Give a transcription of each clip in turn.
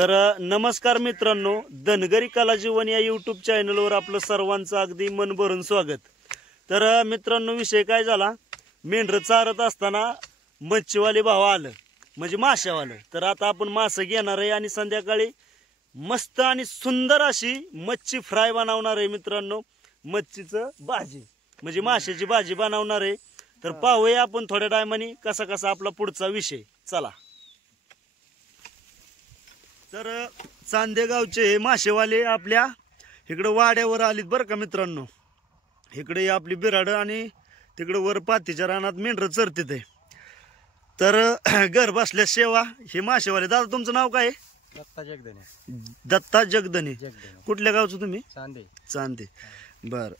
तर नमस्कार मित्रांनो, धनगरी कला जीवन या यूट्यूब चॅनलवर आपलं सर्वांचं अगदी मन भरून स्वागत। तर मित्रांनो, विषय काय झाला, मेंढर चारत असताना मच्छीवाले भाव आलं, म्हणजे माशावालं। तर आता आपण मासे घेणार आहे आणि संध्याकाळी मस्त आणि सुंदर अशी मच्छी फ्राय बनवणार आहे मित्रांनो। मच्छीचं भाजी म्हणजे माशाची भाजी बनवणार आहे। तर पाहूया आपण थोड्या टायमाने कसा कसा आपला पुढचा विषय। चला। तर चांदेगावचे हे मासेवाले आपल्या इकडे वाड्यावर आलीत बरं का मित्रांनो। इकडे आपली बिराड आणि तिकडे वर पातीच्या रानात मेंढर चरते। तर घर बसल्या सेवा हे मासेवाले। दादा तुमचं नाव काय? दत्ता जगदने। दत्ता जगदने। कुठल्या गावचं तुम्ही? चांदे। चांदे, बर।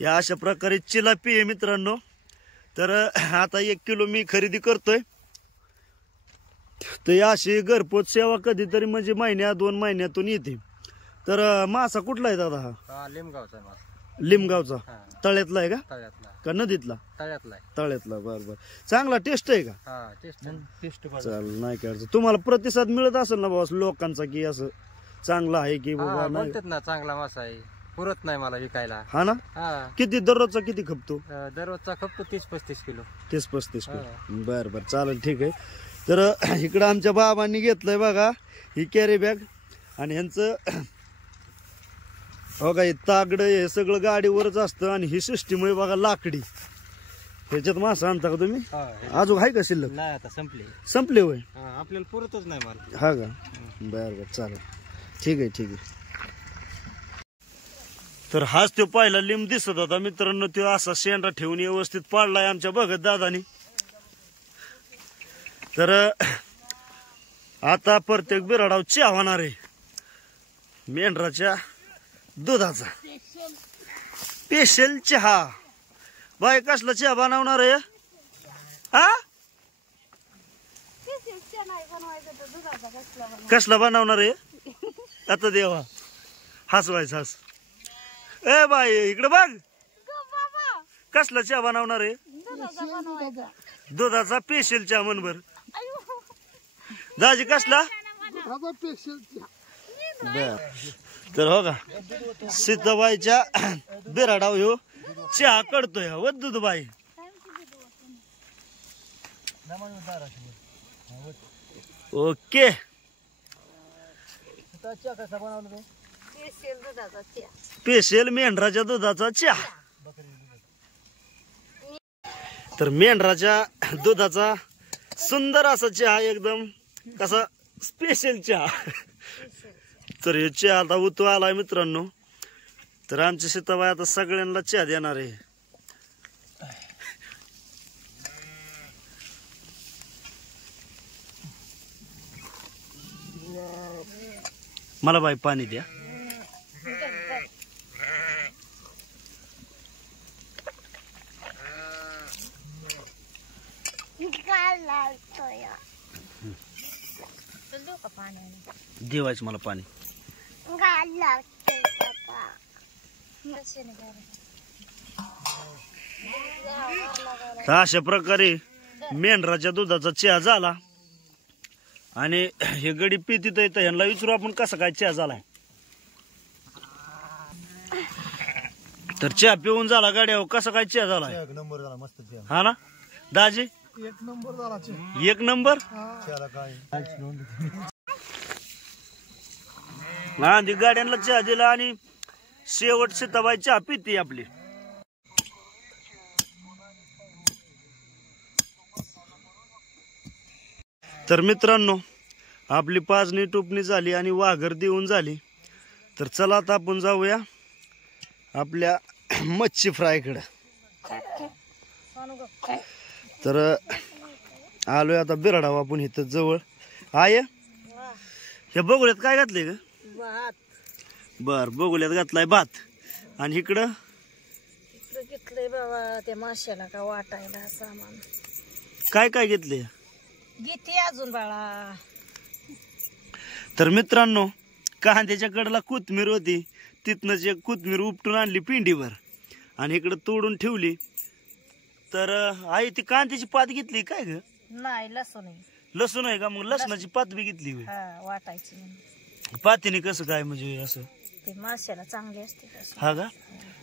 या अशा प्रकारे चिलापी आहे मित्रांनो। तर आता 1 किलो मी खरेदी करतोय। तर अशी घरपोच सेवा कधीतरी म्हणजे महिन्या 2 महिन्यातून येते। तर मासा कुठला आहे दादा? हा लिमगावचा मासा। लिमगावचा तळ्यातला आहे का? तळ्यातला का नदीतला? तळ्यातला। तळ्यातला, बर बर। चांगला टेस्ट आहे का? हा टेस्ट चाल नाही काय अडचण। तुम्हाला प्रतिसाद मिळत असेल ना बॉस लोकांचा की असं चांगला आहे की बाबा? नाही म्हणतात ना चांगला मासा आहे, पुरत नाही मला विकायला। हा ना? किती दररोजचा किती खपतो? दररोजचा खपतो 30-35 किलो। 30-35 किलो, बर बर चालेल ठीक आहे। तर इकडं आमच्या बाबांनी घेतलंय बघा ही कॅरी बॅग आणि ह्यांचं बघा हे तागड हे सगळं गाडीवरच असतं आणि ही सिस्टीम आहे बघा लाकडी। ह्याच्यात मासा आणता का तुम्ही? अजून आहे का शिल्लक? नाही आता संपले होय? आपल्याला पुरतच नाही मला। हा का? बर बर चालेल ठीक आहे ठीक आहे। तर हाच तो पहिला लिंब दिसत होता मित्रांनो, तो असा शेंडा ठेवून व्यवस्थित पाडलाय आमच्या भगत दादानी। तर आता प्रत्येक बिराडाव चहा होणार आहे मेंढराच्या दुधाचा स्पेशल चहा। बाय कसला चहा बनवणार आहे? हा कसला बनवणार आहे? आता देवा हसवायचं हस। ए बाई इकडे बघ, कसला चहा बनवणार आहे? दुधाचा स्पेशल चहा मनभर। दाजी कसला? बर। तर हो का सीताबाईच्या बिराडाव ह्यो चहा कडतोय व दूधबाई। ओके। स्पेशल मेंढराच्या दुधाचा चहा। तर मेंढराच्या दुधाचा सुंदर असा चहा, एकदम कसा स्पेशल चहा। तर हे चहा आता उतू आलाय मित्रांनो। तर आमची सीताबाई आता सगळ्यांना चहा देणार आहे। मला बाई पाणी द्या। देवायच मला पाणी। अशा प्रकारे मेंढराच्या दुधाचा चहा झाला आणि हे गडी पितीत येत। ह्यांना विचारू आपण कसा काय चहा झालाय। तर चहा पिऊन झाला गाड्या, कसा काय चहा झालाय? 1 नंबर झाला, मस्त चहा। हा ना दाजी? 1 नंबर झाला चहा। 1 नंबर। आधी गाड्यांना चहा दिला आणि शेवट सीताबाई चहा पिती आपली। तर मित्रांनो आपली पाजणी टोपणी झाली आणि वाघर देऊन झाली। तर चला आता आपण जाऊया आपल्या मच्छी फ्राय कडे। तर आलोय आता बिराडाव आपण इथं जवळ आहे। हे बघूयात काय घातलंय ग? बर बघूयात घातलाय भात। आणि इकडं घेतलंय बाबा त्या माशाला का वाटायला सामान। काय काय घेतलंय? घेते अजून बाळा। तर मित्रांनो कांद्याच्या कडला कोथमीर होती, तिथनच एक कोथमीर उपटून आणली पिंडीवर आणि इकडे तोडून ठेवली। तर आई ती कांद्याची पात घेतली काय ग? नाही लसूण लसूण आहे का? मग लसणाची पात बी घेतली होय. हा वाटायची म्हणजे. पातीने कसं काय म्हणजे असं? ते माश्याला चांगली असते तसं. हा का?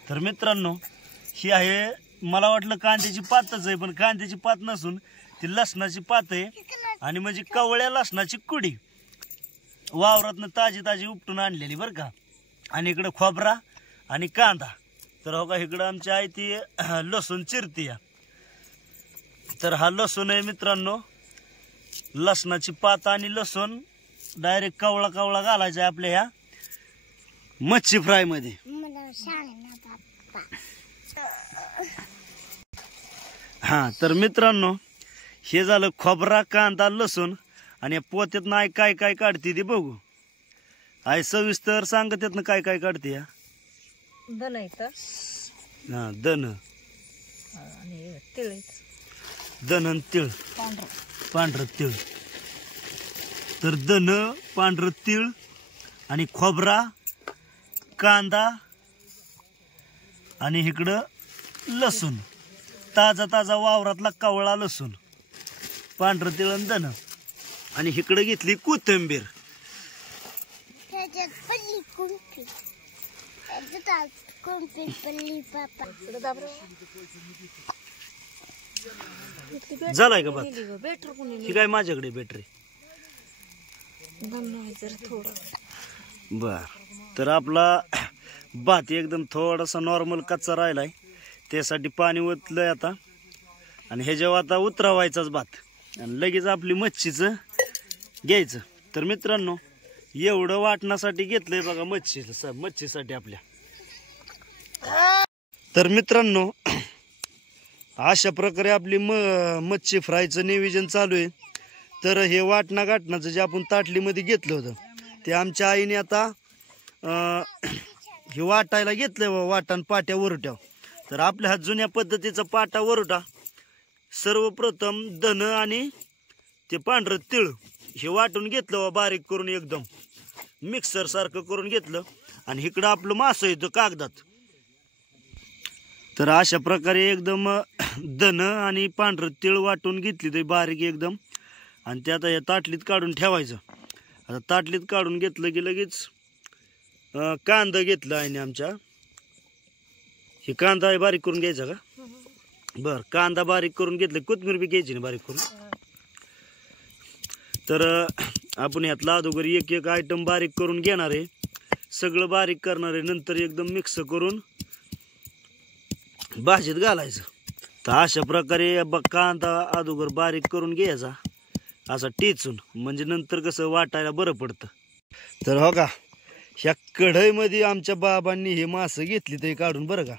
तर मित्रांनो ही आहे, मला वाटलं कांद्याची पातच आहे, पण कांद्याची पात नसून ती लसणाची पात आहे. आणि म्हणजे कवळ्या लसणाची कुडी वावरातनं ताजी ताजी उपटून आणलेली बरं का. आणि इकडं खोबरा आणि कांदा. तर हो का इकडं आमची आई ती लसूण चिरती. तर हा लसूण आहे मित्रांनो, लसणाची पात आणि लसूण डायरेक्ट कवळा कवळा घालायचा आहे आपल्या ह्या मच्छी फ्राय मध्ये. हा तर मित्रांनो हे झालं खोबरा कांदा लसूण. आणि पोत्यात नाही काय काय काढते ती बघू. आई सविस्तर सांगत ना काय काय काढते. धन इथं हा दन आणि तिळ दन आणि तीळ, पांढरं तीळ. तर दन पांढरं तीळ आणि खोबरा कांदा आणि इकडं लसूण, ताजा ताजा वावरातला कवळा लसूण, पांढरं तीळ आणि दन. आणि इकडं घेतली कोथिंबीर. झालाय का भात? बेटर कुणी ही काय माझ्याकडे बॅटरी. थोडं. बर तर आपला भात एकदम थोडासा नॉर्मल कच्चा राहिलाय, त्यासाठी पाणी ओतलंय आता. आणि हे जेव्हा आता उतरवायचाच भात आणि लगेच आपली मच्छीचं घ्यायचं. तर मित्रांनो एवढं वाटण्यासाठी घेतलंय बघा मच्छीसाठी आपल्या. तर मित्रांनो अशा प्रकारे आपली मच्छी फ्रायचं नियोजन चालू आहे. तर हे वाटणा गाठणाचं जे आपण ताटलीमध्ये घेतलं होतं ते आमच्या आईने आता हे वाटायला घेतलंय. वाटण पाट्या वरुट्या. तर आपल्या हा जुन्या पद्धतीचा पाटा वरुटा सर्वप्रथम धन आणि ते पांढरं तीळ हे वाटून घेतलं बारीक करून, एकदम मिक्सर सारखं करून घेतलं. आणि इकडं आपलं मासं येतं कागदात. तर अशा प्रकारे एकदम धन आणि पांढरं तीळ वाटून घेतली ते बारीक एकदम. आणि ते आता या ताटलीत काढून ठेवायचं. आता ताटलीत काढून घेतलं की लगेच कांदा घेतला आहे आमच्या. हे कांदा बारीक करून घ्यायचा का? बर कांदा बारीक करून घेतलं. कोथिंबीर बी घ्यायची ना बारीक करून. तर आपण ह्यातला अगोदर एक एक आयटम बारीक करून घेणार आहे. सगळं बारीक करणार आहे. नंतर एकदम मिक्स करून भाजीत घालायचं. तर अशा प्रकारे कांदा अगोदर बारीक करून घ्यायचा असा टेचून, म्हणजे नंतर कसं वाटायला बरं पडतं. तर हो का ह्या कढईमध्ये आमच्या बाबांनी हे मासं घेतली ते काढून बरं का.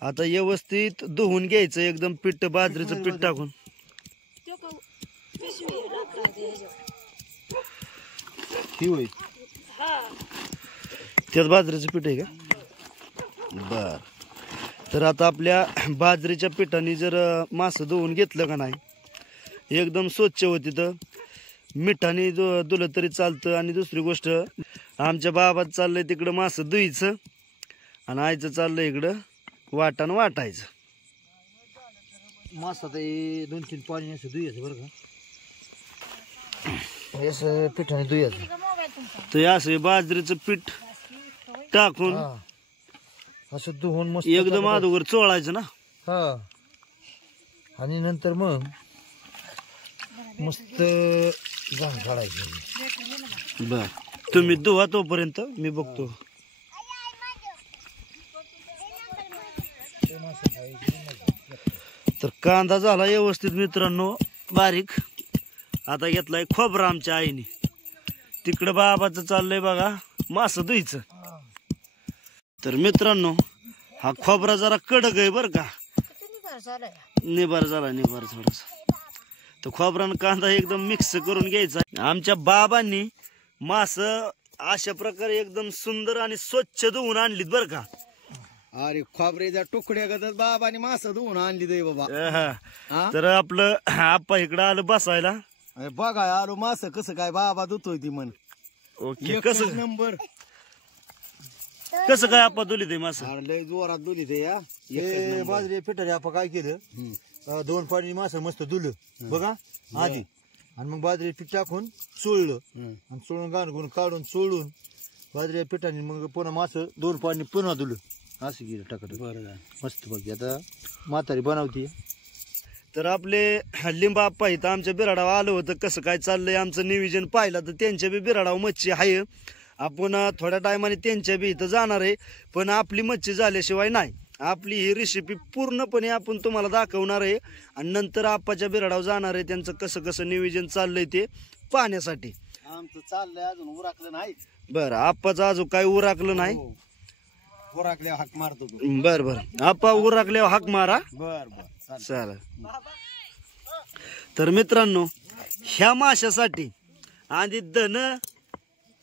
आता व्यवस्थित धुवून घ्यायचं एकदम पीठ, बाजरीचं पीठ टाकून. त्यात बाजरीचं पीठ आहे का? बर तर आता आपल्या बाजरीच्या पिठाने जर मासं धुवून घेतलं का नाही एकदम स्वच्छ होती. तर मिठाने धुलं तरी चालतं. आणि दुसरी गोष्ट आमच्या बाबाचं चाललंय तिकडं मासं धुईचं आणि आईचं चाललंय इकडं वाटण वाटायचं. मस्त आता 2-3 पाणी असं धुयाचं बरं का, असं पिठाने धुयाचं. तर असं बाजरीचं पीठ टाकून असं धुवून मस्त एकदम अगोदर चोळायचं ना. हा आणि नंतर मग मस्त जाण काढायचं. बर तुम्ही धुवा तोपर्यंत मी बघतो. तर कांदा झाला व्यवस्थित मित्रांनो बारीक. आता घेतलाय खोबरा आमच्या आईने. तिकडं बाबाचं चाललंय बघा मासं धुईचं. तर मित्रांनो हा खोबरा जरा कडक आहे बरं का. निबार झाला थोडासा. तर खोबरा कांदा एकदम मिक्स करून घ्यायचा. आमच्या बाबांनी मासं अशा प्रकारे एकदम सुंदर आणि स्वच्छ धुवून आणलीत बरं का. अरे खोबरेच्या तुकड्या गदत बाबाने मासं धुवून आणली दे बाबा. तर आपलं आप्पा इकडं आलं बसायला. अरे बघा आलो मासं कसं काय बाबा धुतोय ती म्हण. ओके कसं नंबर कसं काय आप्पा धुली ते मासं? अरे लय जोरात धुली ते या. बाजरी पिठाने आपण काय केलं 2 पाणी मासं मस्त धुलं बघा आधी. आणि मग बाजरी पीठ टाकून चोळलं हं. आणि चोळून गाणं काढून चोळून बाजरी पिठाने मग पुन्हा मासं 2 पाणी पुन्हा धुलं असं गेलं टाकत बरं झालं. मस्त बघ आता म्हातारी बनवती. तर आपले लिंबा आप्पा इथं आमच्या बिराडावर आलं होतं, कसं काय चाललंय आमचं नियोजन पाहिलं तर त्यांच्या बी बिराडावर मच्छी आहे. आपण थोड्या टायमाने त्यांच्या बी इथं जाणार आहे, पण आपली मच्छी झाल्याशिवाय नाही. आपली ही रेसिपी पूर्णपणे आपण तुम्हाला दाखवणार आहे आणि नंतर आप्पाच्या बिराडावर जाणार आहे, त्यांचं कसं कसं नियोजन चाललंय ते पाहण्यासाठी. आमचं चाललंय अजून उराकलं नाही. बरं, आप्पाचं अजून काही उराकलं नाही. हो. उराकल्यावर हाक मारतो तू. बर बर, आप्पा उराकल्यावर हाक मारा. बर बर चालेल. चालेल. तर मित्रांनो, ह्या माशासाठी आधी धन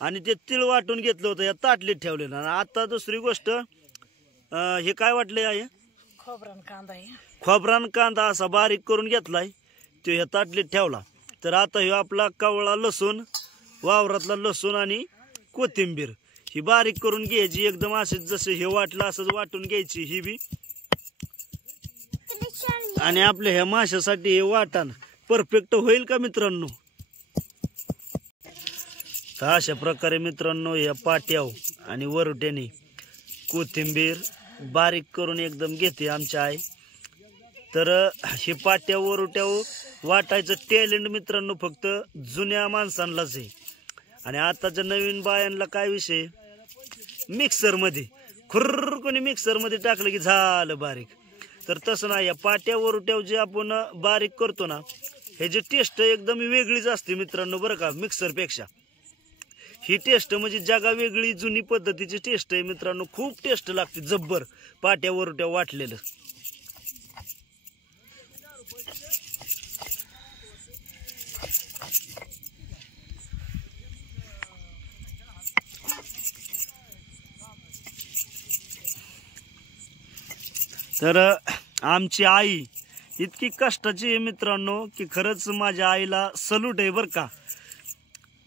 आणि ते तीळ वाटून घेतलं होतं, या ताटलीत ठेवलेलं. आणि आता दुसरी गोष्ट, हे काय वाटलंय आहे, खोबरं कांदा आहे. खोबरान कांदा असा बारीक करून घेतलाय, तो ह्या ताटलीत ठेवला. तर आता ह्यो आपला कवळा लसूण, वावरातला लसूण आणि कोथिंबीर ही बारीक करून घ्यायची. एकदम असं जसं हे वाटलं असंच वाटून घ्यायची ही बी. आणि आपल्या ह्या माशासाठी हे वाटण परफेक्ट होईल का मित्रांनो? तर अशा प्रकारे मित्रांनो या पाट्याव आणि वरुट्याने कोथिंबीर बारीक करून एकदम घेते आमची आई. तर हे पाट्या वरुट्याव वाटायचं टॅलेंट मित्रांनो फक्त जुन्या माणसांनाच आहे. आणि आताच्या नवीन बायांना काय विषय, मिक्सरमध्ये खुर्र कोणी मिक्सरमध्ये टाकलं की झालं बारीक. तर तसं नाही, या पाट्या वरुट्याव जे आपण बारीक करतो ना, ह्याची टेस्ट एकदम वेगळीच असते मित्रांनो बरं का. मिक्सरपेक्षा ही टेस्ट म्हणजे जगा वेगळी जुनी पद्धतीची टेस्ट आहे मित्रांनो. खूप टेस्ट लागते जब्बर पाट्या वरुट्याव वाटलेलं. तर आमची आई इतकी कष्टाची आहे मित्रांनो की खरंच माझ्या आईला सल्यूट आहे बरं का.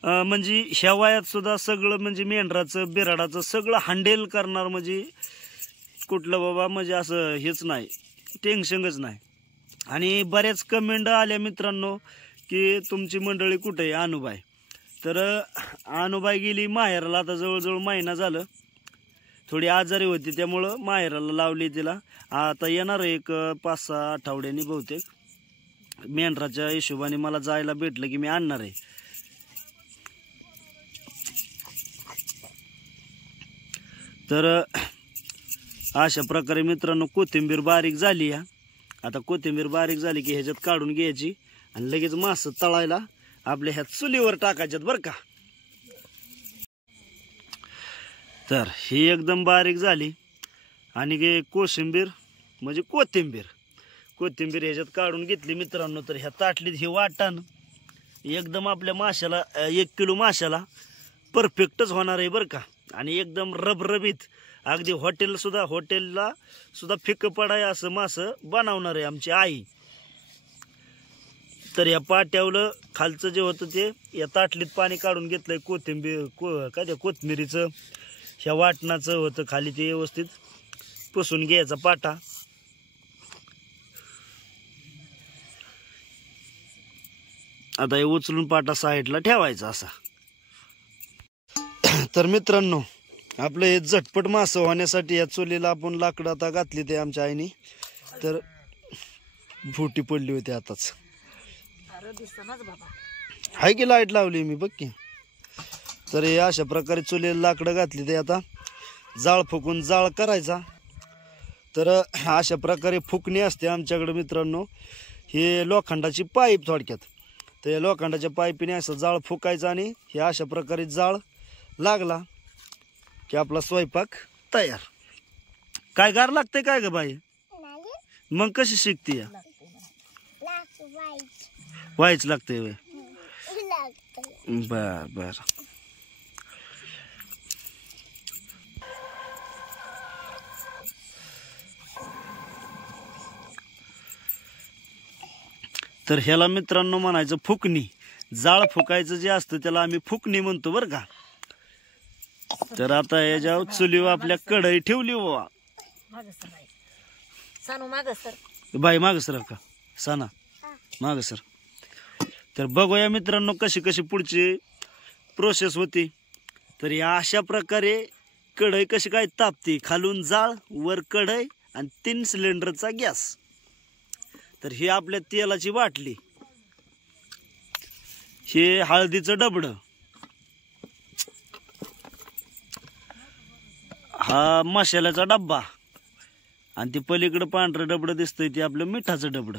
म्हणजे ह्या वयात सुद्धा सगळं म्हणजे मेंढराचं बिराडाचं सगळं हँडल करणार, म्हणजे कुठलं बाबा म्हणजे असं हेच नाही, टेन्शनच नाही. आणि बऱ्याच कमेंट आल्या मित्रांनो की तुमची मंडळी कुठे आहे अनुबाई. तर अनुबाई गेली माहेराला, आता जवळजवळ महिना झालं. थोडी आजारी होती त्यामुळं माहेराला लावली तिला. आता येणार एक 5-6 आठवड्यांनी बहुतेक. मेंढराच्या हिशोबाने मला जायला भेटलं की मी आणणार आहे. तर अशा प्रकारे मित्रांनो कोथिंबीर बारीक झाली. आता कोथिंबीर बारीक झाली की ह्याच्यात काढून घ्यायची आणि लगेच मास तळायला आपल्या ह्या चुलीवर टाकायच्यात बरं का. तर ही एकदम बारीक झाली आणि कोशिंबीर म्हणजे कोथिंबीर ह्याच्यात काढून घेतली मित्रांनो. तर ह्या ताटलीत हे वाटण एकदम आपल्या माशाला 1 किलो माशाला परफेक्टच होणार आहे बरं का. आणि एकदम रबरबीत, अगदी हॉटेलला सुद्धा फिक्क पडाय असं मासं बनवणार आहे आमची आई. तर या पाट्यावलं खालचं जे होतं ते या ताटलीत पाणी काढून घेतलंय. कोथिंबीरीचं ह्या वाटणाचं होतं खाली, ते व्यवस्थित पुसून घ्यायचा पाटा. आता हे उचलून पाटा साईडला ठेवायचा असा. तर मित्रांनो, आपलं हे झटपट मासं होण्यासाठी या चुलीला आपण लाकडं आता घातली ते आमच्या आईने. तर फुटी पडली होती आताच. हाय की लाईट लावली मी बघ की. तर हे अशा प्रकारे चुलीला लाकडं घातली ते आता जाळ फुकून जाळ करायचा. तर अशा प्रकारे फुकणी असते आमच्याकडे मित्रांनो. हे लोखंडाची पाईप थोडक्यात. तर या लोखंडाच्या पाईपीने असं जाळ फुकायचं आणि हे अशा प्रकारे जाळ लागला की आपला स्वयंपाक तयार. काय गार लागतंय काय ग बाई? मग कशी शिकते? व्हायच लागतंय वे. बर बर. तर ह्याला मित्रांनो म्हणायचं फुकणी. जाळ फुकायचं जे असतं त्याला आम्ही फुकणी म्हणतो बरं का. तर आता याच्यावर चुलीवर आपल्या कढई ठेवली बाबा. बाई माग सर का साना माग सर. तर बघूया मित्रांनो कशी कशी पुढची प्रोसेस होती. तर या अशा प्रकारे कढई कशी काय तापते, खालून जाळ वर कढई आणि 3 सिलेंडरचा गॅस. तर ही आपल्या तेलाची बाटली, हे हळदीचं डबडं, हा मसाल्याचा डब्बा आणि ते पलीकडं पांढरं डबडं दिसतंय ते आपलं मिठाचं डबडं.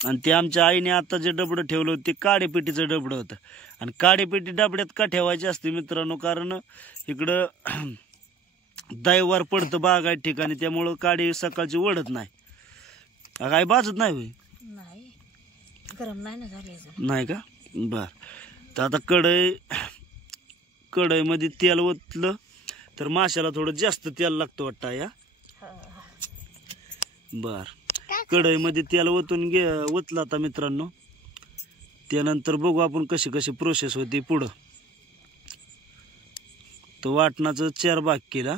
आणि ते आमच्या आईने आता जे डबडं ठेवलं होतं ते काडेपेटीचं डबडं होतं. आणि काडेपेटी डबड्यात का ठेवायची असते मित्रांनो, कारण इकडं दैवार पडतं बागायत ठिकाणी, त्यामुळं काडी सकाळची ओढत नाही. काय बाजत नाही होय? नाही, गरम नाही ना झाले नाही का? बर. तर आता कढईमध्ये तेल ओतलं तर माशाला थोडं जास्त तेल लागतं वाटतं या. बर. कढईमध्ये तेल ओतलं आता मित्रांनो. त्यानंतर बघू आपण कशी कशी प्रोसेस होती पुढं. तर वाटणाचं 4 भाग केला.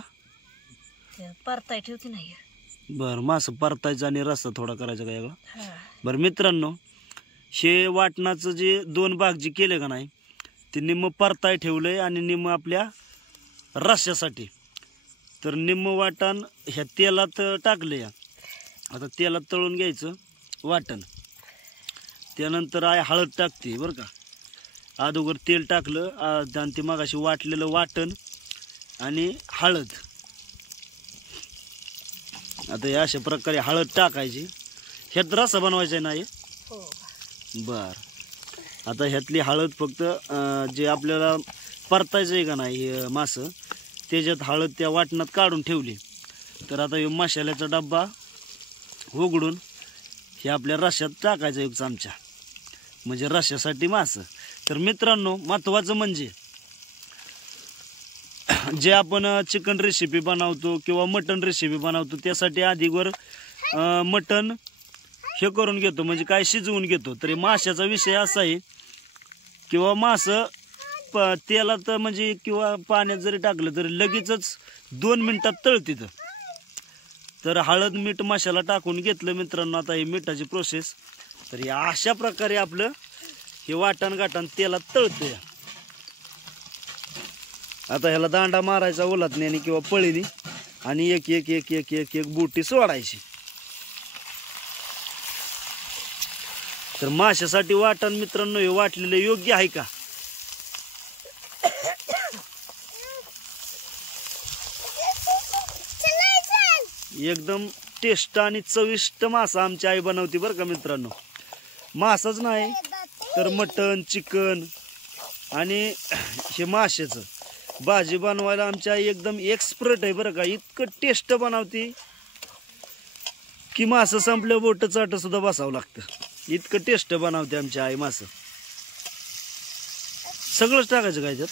परताय ठेवते नाही. बर. मासं परतायचं आणि रस्सा थोडा करायचा का वेगळा. बरं मित्रांनो, हे वाटणाचं जे 2 भाग जे केले का नाही ते निम्म परताय ठेवलंय आणि निम्म आपल्या रस्स्यासाठी. तर निम्म वाटण ह्या तेलात टाकले. आता तेलात तळून घ्यायचं वाटण. त्यानंतर हळद टाकते बरं का. अगोदर तेल टाकलं आणि ते मगाशी वाटलेलं वाटण आणि हळद. आता या अशा प्रकारे हळद टाकायची. ह्यात रस्सा बनवायचा आहे ना हे. बर. आता ह्यातली हळद फक्त जे आपल्याला परतायचं आहे का नाही मासं त्याच्यात हळद त्या वाटणात काढून ठेवली. तर आता हे मसाल्याचा डब्बा उघडून हे आपल्या रश्श्यात टाकायचं 1 चमचा, म्हणजे रश्श्यासाठी मासं. तर मित्रांनो महत्त्वाचं म्हणजे जे आपण चिकन रेसिपी बनवतो किंवा मटन रेसिपी बनवतो त्यासाठी आधीवर मटन हे करून घेतो, म्हणजे काय शिजवून घेतो. तर माशाचा विषय असा आहे किंवा मासं तेलात म्हणजे किंवा पाण्यात जरी टाकलं तरी लगेचच 2 मिनिटात तळतीत. तर हळद मीठ मसाला टाकून घेतलं मित्रांनो. आता ही मिठाची प्रोसेस. तर या अशा प्रकारे आपलं हे वाटण गाटण तेलात तळतंय. आता ह्याला दांडा मारायचा ओलातण्याने किंवा पळीने आणि एक एक एक एक एक एक बुटी सोडायची. तर माशासाठी वाटण मित्रांनो हे वाटलेलं योग्य आहे का? एकदम टेस्ट आणि चविष्ट मासा आमची आई बनवते बरं का मित्रांनो. मासाच नाही तर मटन चिकन आणि हे माशाचं भाजी बनवायला आमची आई एकदम एक्सपर्ट आहे बरं का. इतकं टेस्ट बनवते की मासं संपल्या बोट चाट सुद्धा बसावं लागतं. इतकं टेस्ट बनवते आमची आई मासं. सगळंच टाकायचं काय त्यात.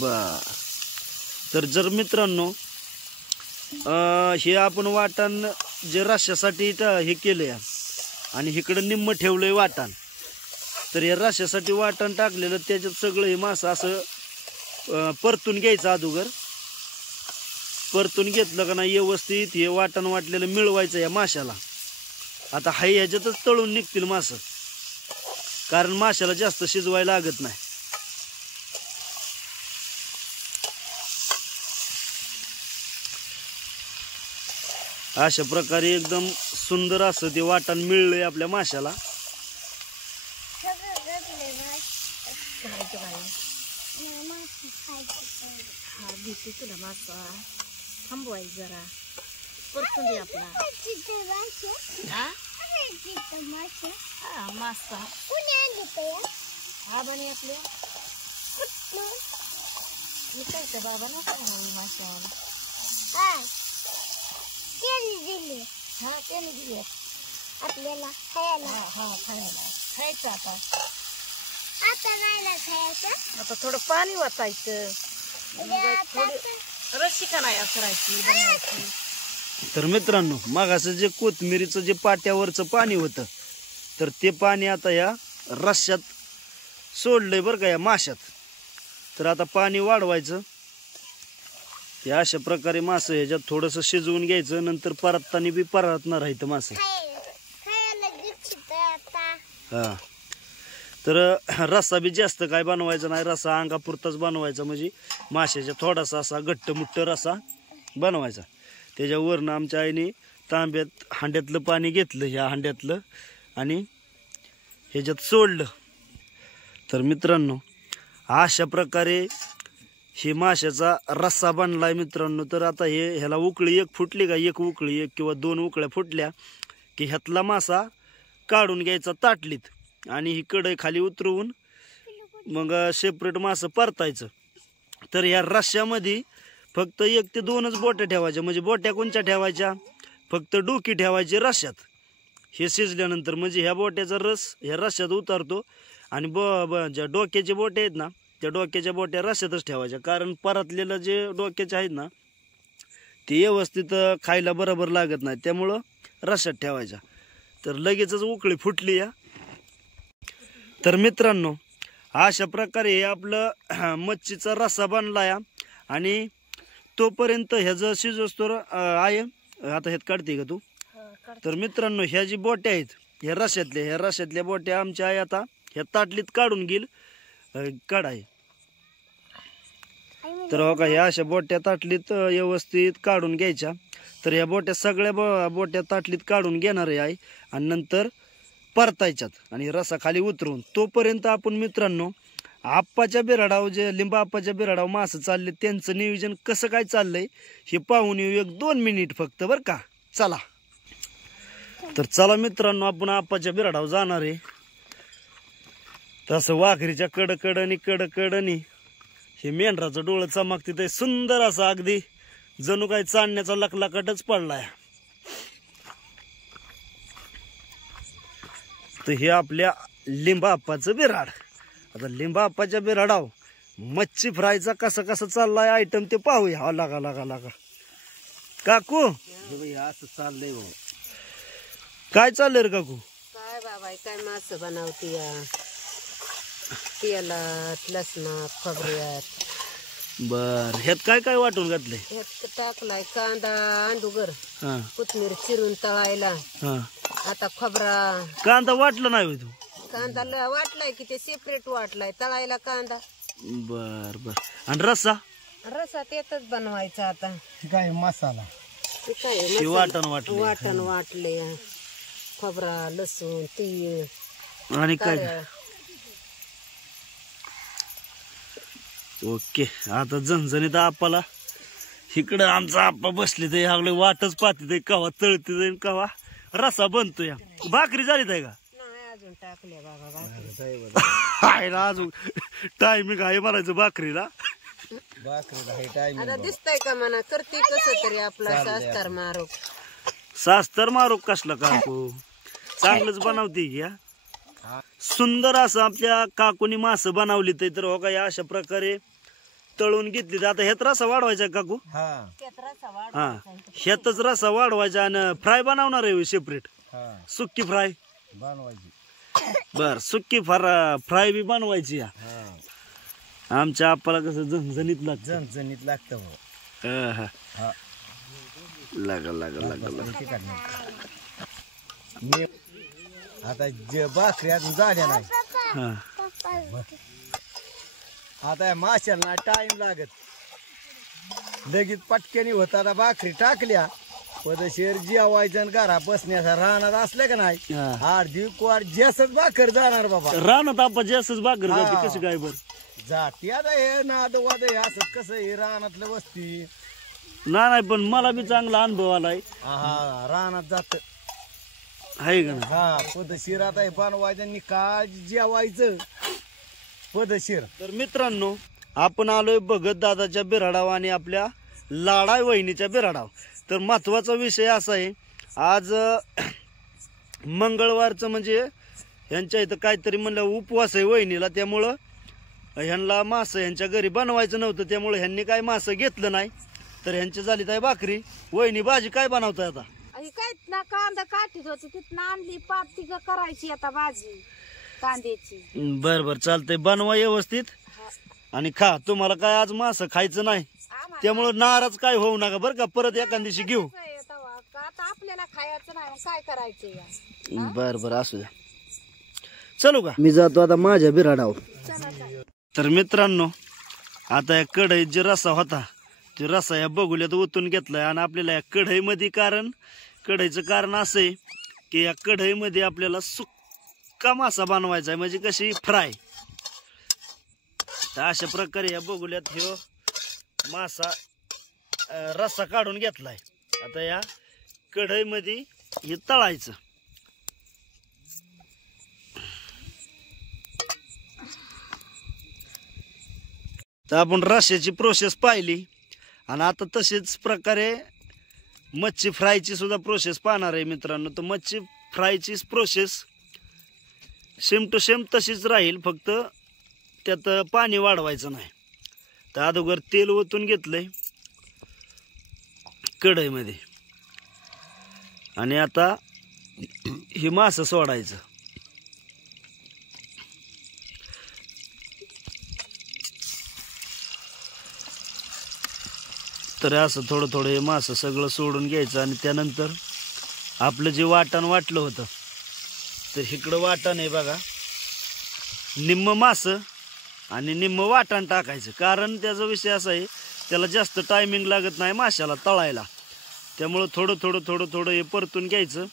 बर. तर जर मित्रांनो हे आपण वाटण जे रश्श्यासाठी हे केलंय आणि इकडं निम्म ठेवलंय वाटण. तर या रश्श्यासाठी वाटण टाकलेलं त्याच्यात सगळं हे मासं असं परतून घ्यायचं. अगोदर परतून घेतलं का नाही व्यवस्थित हे वाटण वाटलेलं मिळवायचं या माशाला. आता हाय ह्याच्यातच तळून निघतील मासं, कारण माशाला जास्त शिजवायला लागत नाही. अशा प्रकारे एकदम सुंदर असं ते वाटण मिळलंय आपल्या माशाला. तुला मासा थांबवायचं जरा परतून दे आपला मासा हा बने आपले विकायचं बाबा ना माशाला. हा त्याने दिले आपल्याला खायला. हा खायला खायचं. आता नाही ना खायचं. आता थोडं पाणी वाचायचं, थोडी रस्सी का नाही करायची बनवायची. तर मित्रांनो मगाचं जे कोथिंबीरीचं जे पाट्यावरचं पाणी होतं तर ते पाणी आता या रश्श्यात सोडलंय बरं का या माशात. तर आता पाणी वाढवायचं. हे अशा प्रकारे मासं ह्याच्यात थोडंसं शिजवून घ्यायचं. नंतर परतताना बी परतणार आहे मासं. हा तर रस्सा बी जास्त काय बनवायचा नाही, रस्सा अंगापुरताच बनवायचा, म्हणजे माशाचा थोडासा असा घट्टमुट्ट रस्सा बनवायचा. त्याच्यावरनं आमच्या आईने तांब्यात हांड्यातलं पाणी घेतलं, ह्या हांड्यातलं, आणि ह्याच्यात सोडलं. तर मित्रांनो अशा प्रकारे हे माशाचा रस्सा बनलाय मित्रांनो. तर आता ह्याला उकळी एक फुटली का, एक उकळी, एक किंवा 2 उकळ्या फुटल्या की ह्यातला मासा काढून घ्यायचा ताटलीत, आणि ही कढई खाली उतरवून मग सेपरेट मासं परतायचं. तर ह्या रश्श्यामध्ये फक्त 1 ते 2च बोट्या ठेवायच्या, म्हणजे बोट्या कोणच्या ठेवायच्या, फक्त डोकी ठेवायची रश्श्यात. हे शिजल्यानंतर म्हणजे ह्या बोट्याचा रस ह्या रश्श्यात उतारतो, आणि ज्या डोक्याचे बोटे आहेत ना, त्या डोक्याच्या बोट्या रश्श्यातच ठेवायच्या, कारण परतलेलं जे डोक्याचे आहेत ना ते व्यवस्थित खायला बरोबर लागत नाही, त्यामुळं रश्श्यात ठेवायच्या. तर लगेचच उकळी फुटली या. तर मित्रांनो अशा प्रकारे हे आपलं मच्छीचा रस्सा बनला या. आणि तोपर्यंत ह्याचं शिजोस्तोवर आहे, आता ह्यात काढते का तू? तर मित्रांनो ह्या जी बोट्या आहेत ह्या रश्श्यातल्या बोट्या आमच्या आहे आता ह्या ताटलीत काढून घेईल. काढाय तर हो का, ह्या अशा बोट्या ताटलीत व्यवस्थित काढून घ्यायच्या. तर ह्या बोट्या सगळ्या बोट्या ताटलीत काढून घेणार आहे आणि नंतर परतायच्यात आणि रसा खाली उतरवून. तोपर्यंत आपण मित्रांनो आप्पाच्या बिराडाव जे लिंबा आप्पाच्या बिराडाव मासं चालले त्यांचं नियोजन कसं काय चाललंय हे पाहून येऊ 1-2 मिनिट फक्त, बरं का. चला तर चला मित्रांनो, आपण आप्पाच्या बिराडाव जाणार आहे. तसं वाघरीच्या कडकडनी हे मेंढराचं डोळं चमकते, ते सुंदर असं अगदी जणू काही चालण्याचा लकलकटच पडलाय. तर हे आपल्या लिंबा आप्पाचं बिराड. आता लिंबा आप्पाच्या बिराडाव मच्छी फ्रायचा कसा चाललाय आयटम ते पाहूया. हा लागा काकू असं चाललंय भाऊ. काय चाललंय रे काकू? काय बाबा काय मासं बनवती या तेलात, लसणात, खोबऱ्यात. बर ह्यात काय वाटून घातलंय? ह्यात टाकलाय कांदा, अंडूगर, हा कोथमीर चिरून तळायला. हा आता खोबरा, कांदा वाटलं नाही तू? कांदा वाटलाय की ते सेपरेट वाटलाय तळायला कांदा. बर आणि रस्सा रसा त्यातच बनवायचा. आता काय मसाला ते काय हे वाटण वाटलं वाटण वाटले, खोबरा, लसूण, तीळ आणि काय? कारं. ओके. आता झणझणीत आप्पाला इकडं आमचा आप्पा बसले ते ह्याकडे वाटच पाहते ते कवा तळते जाईन कवा रसा बनतोय. भाकरी झाली आहे का? नाही अजून टाकले बाबा भाकरी. आहे ना अजून टायमिंग आहे म्हणायचं भाकरीला. आता दिसतंय का म्हणा करते कसं तरी आपला शास्त्र मारू. सास्तर मारू कसला काकू, चांगलंच बनवते घ्या. सुंदर असं आपल्या काकूनी मासं बनवली तर हो का, या अशा प्रकारे तळून घेतली. आता ह्यात रसा वाढवायचा काकू? त्यात रसा वाढ. हा ह्यातच रसा वाढवायचा आणि फ्राय बनवणार आहे सेपरेट, सुक्की फ्राय बनवायची. बर सुक्की फ्राय बी बनवायची. आमच्या आप्पाला कसं झणझणीत लागतं. झणझणीत लागतं मी आता जे भाकरी अजून झाल्या नाही. आता माशाला टाइम लागत, लगेच पटक्यानी होत. आता भाकरी टाकल्या पदशीर जेवायचं आणि घरा बसण्याचा रानात असल्या का नाही 8 दिवस जेसच भाकर जाणार बाबा. रानात आप्पा जास्तच भाकर जाते कशी काय? बर जाती आता हे नाद वाद हे असं कसं हे रानातलं वस्ती नाही पण मला बी चांगला अनुभव आलाय. हा रानात जात आहे का ना? हा पदशीर आता हे बनवायचं आणि काय जेवायचं पदशीर. तर मित्रांनो आपण आलोय भगत दादाच्या बिराडाव आणि आपल्या लाडाई वहिनीच्या बिराडाव. तर महत्वाचा विषय असा आहे, आज मंगळवारचं म्हणजे यांच्या इथं काहीतरी म्हणलं उपवास आहे वहिनीला, त्यामुळं ह्यांना मासं ह्यांच्या घरी बनवायचं नव्हतं, त्यामुळे ह्यांनी काय मासं घेतलं नाही. तर ह्यांची झाली तर भाकरी. वहिनी भाजी काय बनवताय आता? काय ना कांदा काठीत होत तिथं आणली पात ती करायची आता भाजी कांद्याची. बर चालतंय, बनवा व्यवस्थित आणि खा. तुम्हाला काय आज मासं खायचं नाही त्यामुळं नाराज काय होऊ नका बरं का. परत एखाद दिवशी घेऊ. आता आपल्याला खायचं नाही काय करायचं? बर असू द्या. चलू का? मी जातो आता माझ्या बिराडावर. तर मित्रांनो, आता या कढईत जे रस्सा होता ते रस्सा या बघुल्यात ओतून घेतलाय आणि आपल्याला या कढईमध्ये कढईचं कारण असं आहे की या कढईमध्ये आपल्याला सुक्का मासा बनवायचा आहे, म्हणजे कशी फ्राय. तर अशा प्रकारे या बघुल्यात ह्यो मासा रस्सा काढून घेतलाय. आता या कढईमध्ये हे तळायचं. तर आपण रश्याची प्रोसेस पाहिली आणि आता तशीच प्रकारे मच्छी फ्रायची सुद्धा प्रोसेस पाहणार आहे मित्रांनो. तर मच्छी फ्रायची प्रोसेस सेम टू सेम तशीच राहील, फक्त त्यात पाणी वाढवायचं नाही. तर अगोदर तेल ओतून घेतलंय कढईमध्ये आणि आता हे मासं सोडायचं. तर असं थोडं थोडं हे मासं सगळं सोडून घ्यायचं आणि त्यानंतर आपलं जे वाटण वाटलं होतं तर इकडं वाटण आहे बघा, निम्म मासं आणि निम्म वाटण टाकायचं. कारण त्याचा विषय असा आहे, त्याला जास्त टायमिंग लागत नाही माशाला तळायला, त्यामुळं थोडं थोडं थोडं थोडं हे परतून घ्यायचं.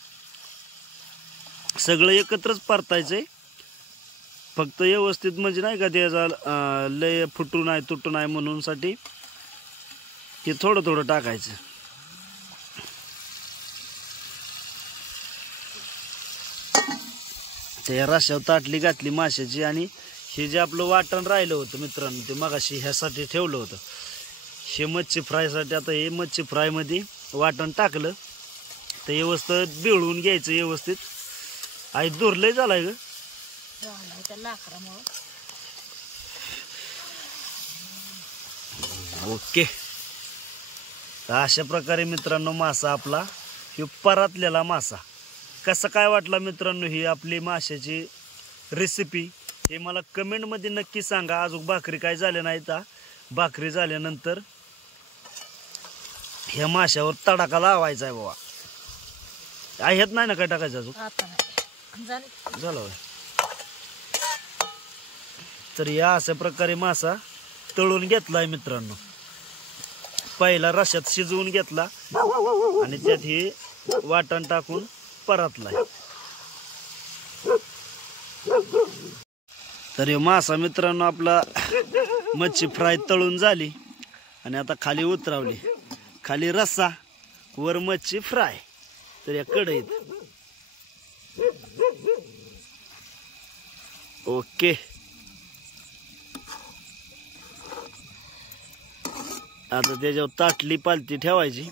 सगळं एकत्रच परतायचंय, फक्त व्यवस्थित म्हणजे नाही का त्याचा लय फुटू नाही तुटू नाही म्हणून साठी हे थोडं थोडं टाकायचं. त्या रश्यावर ताटली घातली माशाची आणि हे जे आपलं वाटण राहिलं होतं मित्रांनो ते मगाशी ह्यासाठी ठेवलं होतं, हे मच्छी फ्रायसाठी. आता हे मच्छी फ्रायमध्ये वाटण टाकलं तर व्यवस्थित बिळून घ्यायचं व्यवस्थित. आई दूर लय झालाय ग ओके. तर अशा प्रकारे मित्रांनो मासा आपला हे परतलेला मासा कसा काय वाटला मित्रांनो, ही आपली माशाची रेसिपी हे मला कमेंटमध्ये नक्की सांगा. अजून भाकरी काय झाल्या नाही, तर भाकरी झाल्यानंतर ह्या माशावर तडाखा लावायचा आहे बाबा. ह्यात नाही ना काय टाकायचं अजून झालं होय. तर या अशा प्रकारे मासा तळून घेतलाय मित्रांनो. पहिला रश्यात शिजवून घेतला आणि त्यात हे वाटण टाकून परतलाय. तर हे मासा मित्रांनो आपला मच्छी फ्राय तळून झाली आणि आता खाली उतरावली. खाली रस्सा वर मच्छी फ्राय. तर या कढईत ओके. आता त्याच्यावर ताटली पालती ठेवायची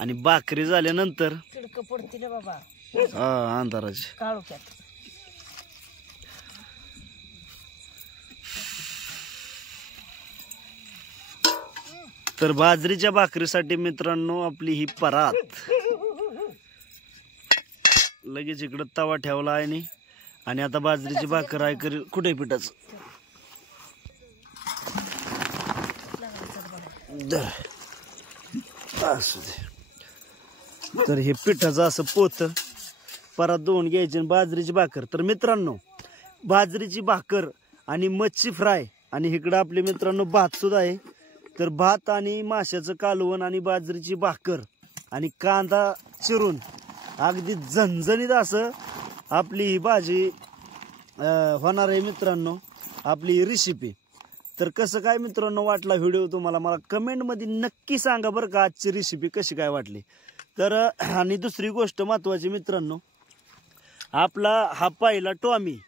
आणि भाकरी झाल्यानंतर पडतील बाबा हा अंधाराची काळोख्यात. तर बाजरीच्या भाकरीसाठी मित्रांनो आपली ही परात लगेच इकडं तवा ठेवला आहे आणि आता बाजरीची भाकर आहे करी कुठे पिठाचं असू दे. तर हे पिठाचं असं पोत परत धुवून घ्यायची बाजरीची भाकर. तर मित्रांनो बाजरीची भाकर आणि मच्छी फ्राय आणि इकडं आपले मित्रांनो भात सुद्धा आहे. तर भात आणि माशाचं कालवण आणि बाजरीची भाकर आणि कांदा चिरून अगदी झणझणीत असं आपली ही भाजी होणार आहे मित्रांनो, आपली ही रेसिपी. तर कसं काय मित्रांनो वाटला व्हिडिओ तुम्हाला, मला कमेंटमध्ये नक्की सांगा बरं का आजची रेसिपी कशी काय वाटली. तर आणि दुसरी गोष्ट महत्त्वाची मित्रांनो, आपला हा पहिला टॉमी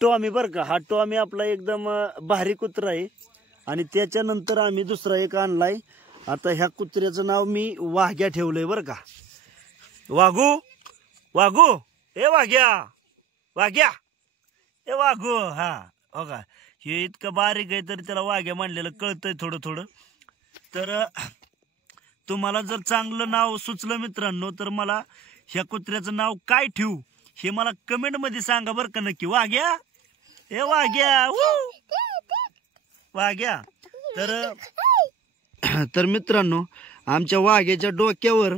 बरं का, हा टॉमी आपला एकदम भारी कुत्रा आहे आणि त्याच्यानंतर आम्ही दुसरा एक आणलाय. आता ह्या कुत्र्याचं नाव मी वाघ्या ठेवलंय बरं का. वाघू ए वाघ्या ए वाघू. हा हो का, हे इतकं बारीक आहे तरी त्याला वाघ्या म्हणलेलं कळतंय थोडं थोडं. तर तुम्हाला जर चांगलं नाव सुचलं मित्रांनो तर मला ह्या कुत्र्याचं नाव काय ठेवू हे मला कमेंटमध्ये सांगा बरं का नक्की. वाघ्या ए वाघ्या. तर मित्रांनो आमच्या वाघ्याच्या डोक्यावर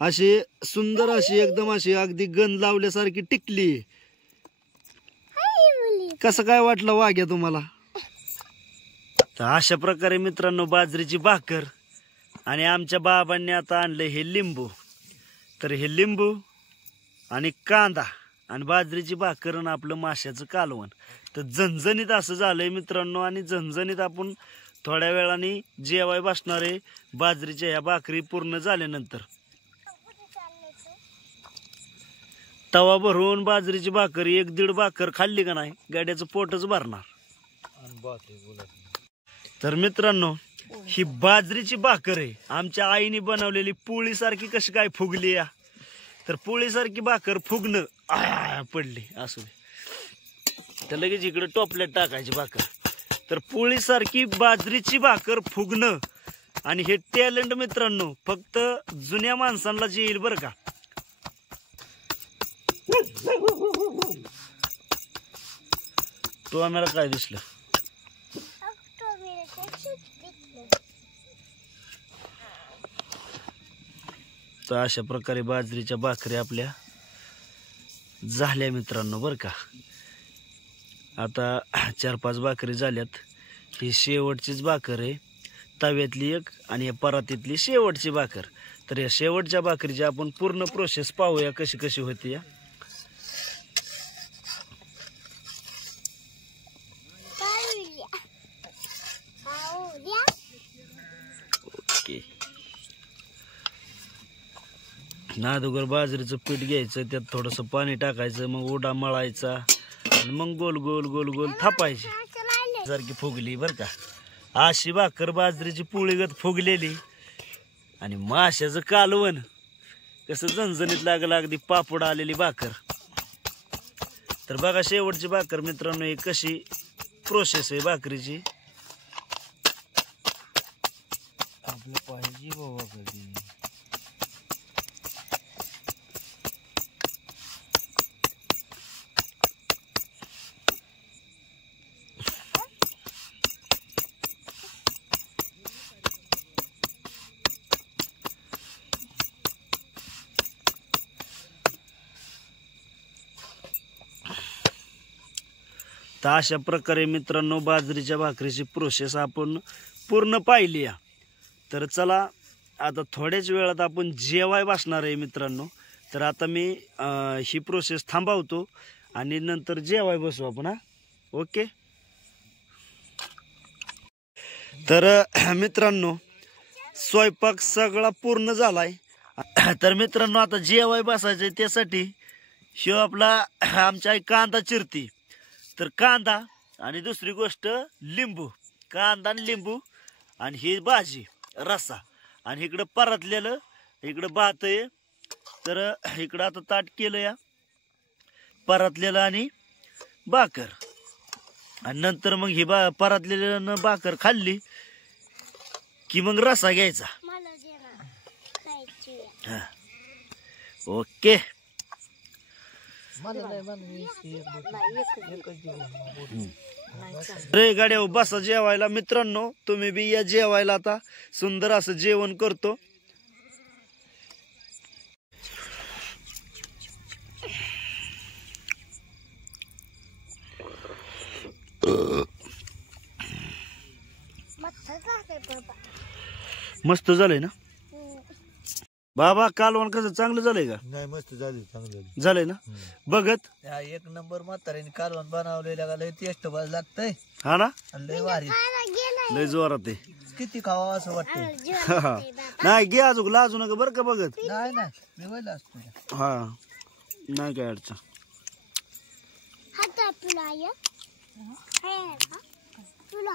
अशी सुंदर अशी एकदम अशी अगदी गंध लावल्यासारखी टिकली. कसं काय वाटलं वाघ्या तुम्हाला? तर अशा प्रकारे मित्रांनो बाजरीची भाकर आणि आमच्या बाबांनी आता आणलं हे लिंबू. तर हे लिंबू आणि कांदा आणि बाजरीची भाकर आणि आपलं माशाचं कालवण तर झणझणीत असं झालंय मित्रांनो. आणि झणझणीत आपण थोड्या वेळाने जेवाय बसणार आहे बाजरीच्या ह्या भाकरी पूर्ण झाल्यानंतर. तवा भरून बाजरीची भाकर 1-1.5 भाकर खाल्ली का नाही गाड्याचं पोटच भरणार. तर मित्रांनो ही बाजरीची भाकर आहे आमच्या आईने बनवलेली. पोळीसारखी कशी काय फुगली या. तर पोळीसारखी भाकर फुगणं पडली असू दे तर लगेच इकडे टोपल्यात टाकायची भाकर. तर पोळीसारखी बाजरीची भाकर फुगणं आणि हे टॅलेंट मित्रांनो फक्त जुन्या माणसांनाच येईल बरं का. तो आम्हाला काय दिसलं? तर अशा प्रकारे बाजरीच्या भाकरी आपल्या झाल्या मित्रांनो बरं का. आता 4-5 भाकरी झाल्यात. ही शेवटचीच भाकर आहे तव्यातली एक आणि या परातीतली शेवटची भाकर. तर या शेवटच्या भाकरीची आपण पूर्ण प्रोसेस पाहूया कशी कशी होती या. ओके. नादुगर बाजरीचं पीठ घ्यायचं त्यात थोडंसं पाणी टाकायचं मग उडा मळायचा आणि मग गोल गोल गोल गोल थापायची सारखी फुगली बरं का. अशी भाकर बाजरीची पोळीगत फुगलेली आणि माशाचं कालवण कसं झणझणीत लागलं अगदी पापड आलेली भाकर. तर बघा शेवटची भाकर मित्रांनो ही कशी प्रोसेस आहे भाकरीची. आपलं पाहिजे बाबा कधी तर अशा प्रकारे मित्रांनो बाजरीच्या भाकरीची प्रोसेस आपण पूर्ण पाहिली आहे. तर चला आता थोड्याच वेळात आपण जेवाय बसणार आहे मित्रांनो. तर आता मी ही प्रोसेस थांबवतो आणि नंतर जेवाय बसू आपण. हा ओके. तर मित्रांनो स्वयंपाक सगळा पूर्ण झालाय. तर मित्रांनो आता जेवाय बसायचंय त्यासाठी शिव आपला आमच्या आई कांदा चिरती. तर कांदा आणि दुसरी गोष्ट लिंबू. कांदा आणि लिंबू आणि ही भाजी रस्सा आणि इकडं परतलेलं इकडं भात आहे. तर इकडं आता ताट केलं या परतलेलं आणि भाकर आणि नंतर मग ही परतलेलं भाकर खाल्ली की मग रस्सा घ्यायचा. हा ओके. रे गाड्या बसा जेवायला मित्रांनो. तुम्ही बी या जेवायला. आता सुंदर असं जेवण करतो. मस्त झालंय ना बाबा? कालवण कसं चांगलं झालंय का? नाही मस्त झाली चांगलं झालंय ना बघत. एक नंबर म्हाताऱ्याने कालवण बनवलेला लय टेस्ट लागतंय. हा ना लय भारी लय जोरात आहे. किती खावा असं वाटतंय. नाही घे अजून लाजू नका बरं का बघत. नाही नाही मी बोलला असतो. हा नाही काय अडचण. तुला